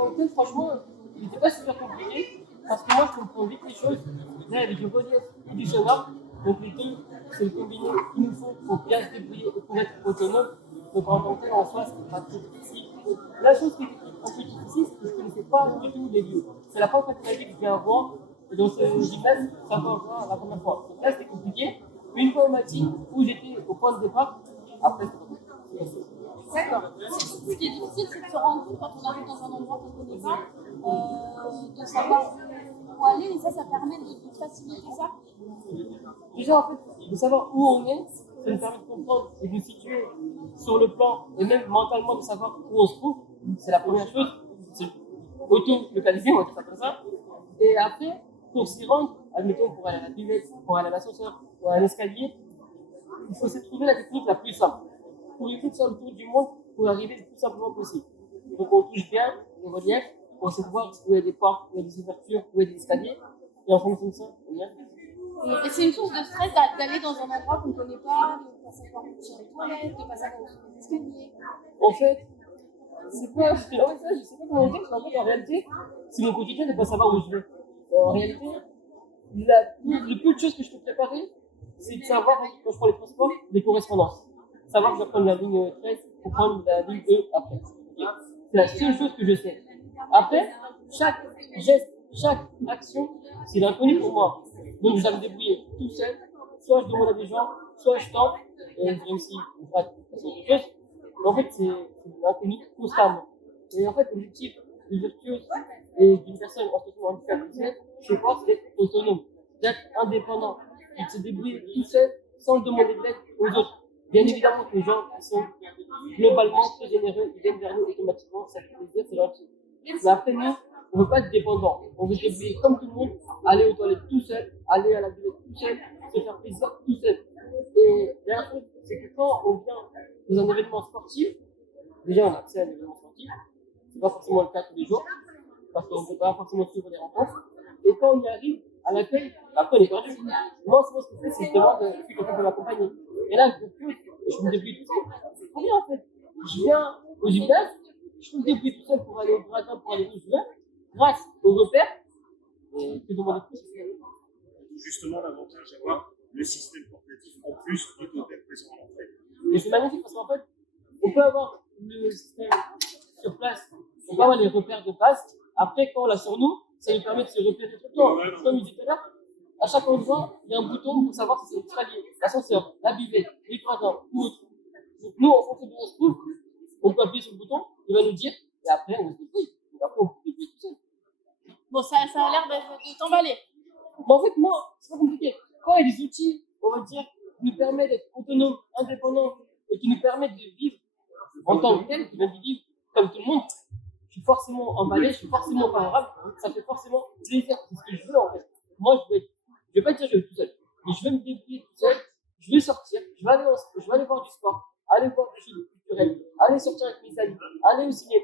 rencontré, franchement, il n'était pas super compliqué parce que moi je comprends vite les choses. Là, avec du relief et du sonore, donc les deux, c'est le combiné qu'il nous faut pour bien se débrouiller et pour être autonome. Donc en tant que tel, en soi, c'est pas très difficile. La chose qui est un peu difficile, c'est que je ne connaissais pas du tout les lieux. C'est la première fois de ma vie que je viens à Rouen, et dans ce gymnase, ça va voir la première fois. Donc là, c'était compliqué. Mais une fois, on m'a dit où j'étais au point de départ, après, c'est passé. D'accord. Ce qui est difficile, c'est de se rendre compte quand on arrive dans un endroit qu'on ne connaît pas, de savoir où aller, et ça permet de faciliter ça. Déjà, en fait, de savoir où on est, ça nous permet de comprendre et de nous situer sur le plan, et même mentalement de savoir où on se trouve. C'est la première chose. C'est auto-localiser, on va dire ça comme ça. Et après, pour s'y rendre, admettons pour aller à la buvette, pour aller à l'ascenseur, ou à un escalier, il faut se trouver la technique la plus simple. Pour éviter de faire le tour du monde, pour arriver le plus simplement possible. Donc on touche bien le relief, on sait voir où il y a des portes, où il y a des ouvertures, où il y a des escaliers, et en fonction de ça, on y arrive. Et c'est une source de stress d'aller dans un endroit qu'on ne connaît pas, de passer par sur les toilettes, de passer par les escaliers. En fait, c'est pas, je sais pas comment dire, mais en fait, en réalité, c'est mon quotidien de ne pas savoir où je vais. En réalité, le peu de choses que je peux préparer, c'est de savoir, quand je prends les transports, les correspondances. Savoir que je dois prendre la ligne 13 pour prendre la ligne 2 après. Okay. C'est la seule chose que je sais. Après, chaque geste, chaque action, c'est l'inconnu pour moi. Donc, je dois me débrouiller tout seul. Soit je demande à des gens, soit je tente, et même si on rate, c'est autre chose. Mais en fait, c'est l'inconnu constamment. Et en fait, l'objectif du virtuose et d'une personne en situation de handicap visuel, je pense, c'est d'être autonome, d'être indépendant, et de se débrouiller tout seul sans demander de l'aide aux autres. Bien évidemment que les gens qui sont globalement très généreux, ils viennent vers nous automatiquement, ça fait plaisir, c'est gentil. Mais après, nous, on ne veut pas être dépendant. On veut se débrouiller comme tout le monde, aller aux toilettes tout seul, aller à la buvette tout seul, se faire plaisir tout seul. Et la dernière chose, c'est que quand on vient dans un événement sportif, déjà on a accès à un événement sportif, c'est pas forcément le cas tous les jours, parce qu'on ne peut pas forcément suivre les rencontres. Et quand on y arrive, à l'accueil, après on est perdu. Moi, souvent, ce que je fais, c'est que je demande si quelqu'un peut m'accompagner. Et là, je me débrouille tout seul. C'est trop bien en fait. Je viens au gymnase, je me débrouille tout seul pour aller au gradin, pour aller où je veux, grâce aux repères, et que demander plus. Justement, l'avantage d'avoir le système portatif en plus du côté présent en entrée. Et c'est magnifique parce qu'en fait, on peut avoir le système sur place, on peut avoir les repères de base. Après, quand on l'a sur nous, ça nous permet de se repérer tout le temps. Comme je disais tout à l'heure, à chaque endroit, il y a un bouton pour savoir si c'est l'escalier, l'ascenseur, la buvette, les gradins ou autre. Donc nous, en fonction de où on se trouve, on peut appuyer sur le bouton, il va nous dire, et après, on se débrouille. Donc après, on peut se débrouiller tout seul. Bon, ça a l'air de t'emballer. Mais en fait, moi, c'est pas compliqué. Quand il y a des outils, on va dire, qui nous permettent d'être autonomes, indépendants, et qui nous permettent de vivre en tant que tel, qui viennent de vivre comme tout le monde, je suis forcément emballé, je suis forcément favorable, ça fait forcément plaisir, c'est ce que je veux en fait. Moi, je vais pas dire je vais tout seul, mais je vais me débrouiller tout seul, je vais sortir, je vais aller voir du sport, aller voir des choses culturelles, aller sortir avec mes amis, aller au cinéma.